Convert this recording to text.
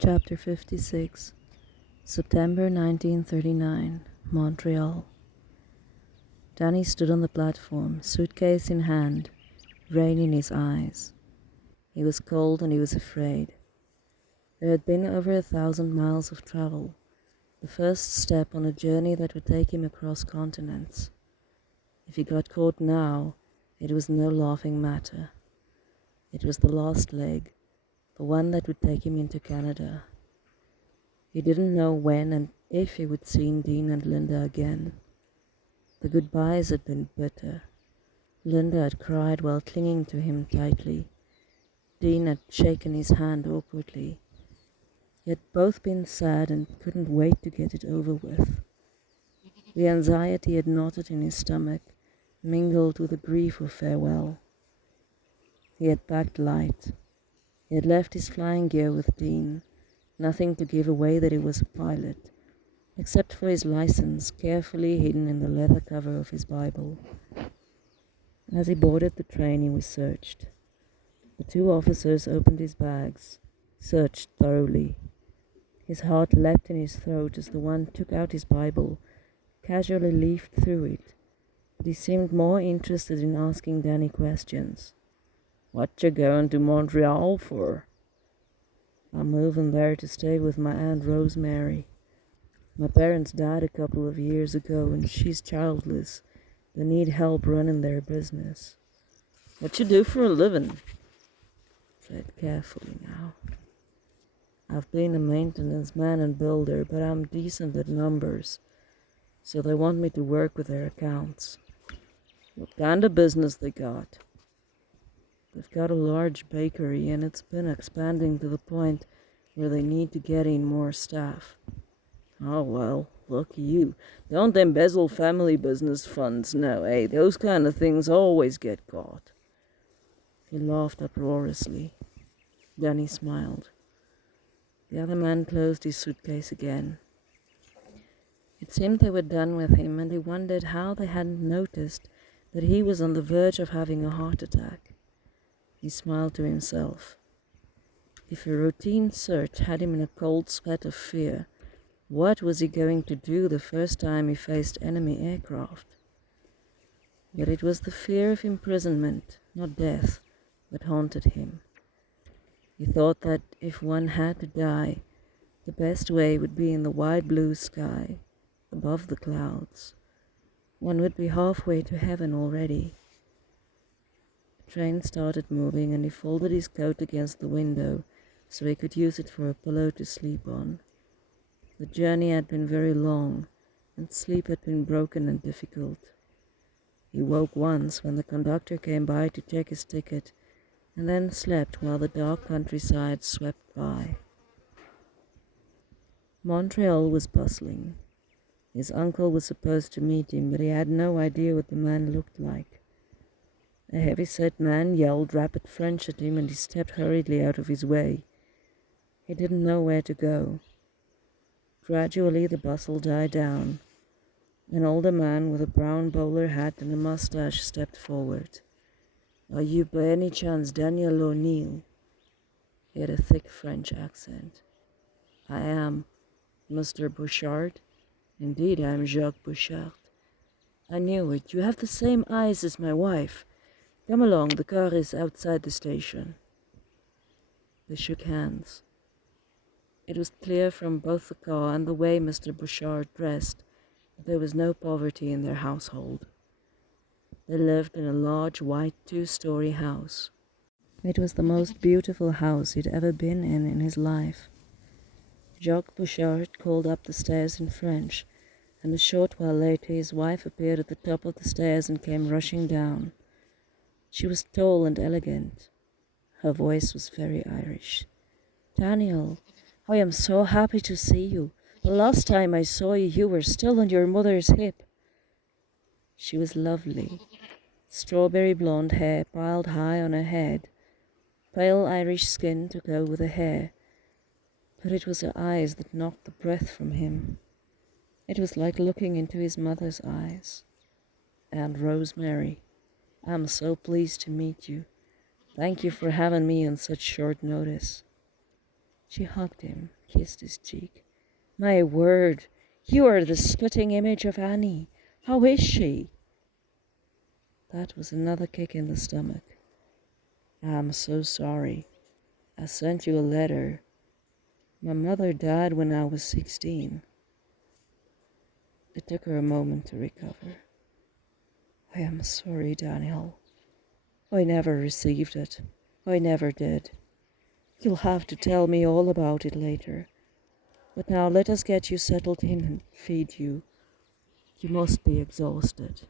Chapter 56 September 1939, Montreal. Danny stood on the platform, suitcase in hand, rain in his eyes. He was cold and he was afraid. There had been over 1,000 miles of travel, the first step on a journey that would take him across continents. If he got caught now, it was no laughing matter. It was the last leg, the one that would take him into Canada. He didn't know when and if he would see Dean and Linda again. The goodbyes had been bitter. Linda had cried while clinging to him tightly. Dean had shaken his hand awkwardly. They had both been sad and couldn't wait to get it over with. The anxiety had knotted in his stomach, mingled with the grief of farewell. He had packed light. He had left his flying gear with Dean, nothing to give away that he was a pilot, except for his license carefully hidden in the leather cover of his Bible. As he boarded the train, he was searched. The two officers opened his bags, searched thoroughly. His heart leapt in his throat as the one took out his Bible, casually leafed through it, but he seemed more interested in asking Danny questions. "What you going to Montreal for?" "I'm moving there to stay with my Aunt Rosemary. My parents died a couple of years ago and she's childless. They need help running their business." "What you do for a living?" Tread carefully now. "I've been a maintenance man and builder, but I'm decent at numbers, so they want me to work with their accounts." "What kind of business they got?" "They've got a large bakery and it's been expanding to the point where they need to get in more staff." "Oh well, lucky you. Don't embezzle family business funds, no, eh? Those kind of things always get caught." He laughed uproariously. Danny smiled. The other man closed his suitcase again. It seemed they were done with him, and he wondered how they hadn't noticed that he was on the verge of having a heart attack. He smiled to himself. If a routine search had him in a cold sweat of fear, what was he going to do the first time he faced enemy aircraft? But it was the fear of imprisonment, not death, that haunted him. He thought that if one had to die, the best way would be in the wide blue sky, above the clouds. One would be halfway to heaven already. The train started moving and he folded his coat against the window so he could use it for a pillow to sleep on. The journey had been very long, and sleep had been broken and difficult. He woke once when the conductor came by to check his ticket, and then slept while the dark countryside swept by. Montreal was bustling. His uncle was supposed to meet him, but he had no idea what the man looked like. A heavy-set man yelled rapid French at him, and he stepped hurriedly out of his way. He didn't know where to go. Gradually the bustle died down. An older man with a brown bowler hat and a mustache stepped forward. "Are you by any chance Daniel O'Neill?" He had a thick French accent. "I am. Mr. Bouchard?" "Indeed, I am Jacques Bouchard." "I knew it. You have the same eyes as my wife. Come along, the car is outside the station." They shook hands. It was clear from both the car and the way Mr. Bouchard dressed that there was no poverty in their household. They lived in a large white 2-story house. It was the most beautiful house he'd ever been in his life. Jacques Bouchard called up the stairs in French, and a short while later his wife appeared at the top of the stairs and came rushing down. She was tall and elegant. Her voice was very Irish. "Daniel, I am so happy to see you. The last time I saw you, you were still on your mother's hip." She was lovely. Strawberry blonde hair piled high on her head, pale Irish skin to go with the hair, but it was her eyes that knocked the breath from him. It was like looking into his mother's eyes. "Aunt Rosemary, I'm so pleased to meet you. Thank you for having me on such short notice." She hugged him, kissed his cheek. My word, you are the spitting image of Annie. How is she? That was another kick in the stomach. I'm so sorry. I sent you a letter. My mother died when I was 16. It took her a moment to recover. I am sorry, Daniel. I never received it. I never did. You'll have to tell me all about it later. But now let us get you settled in and feed you. You must be exhausted.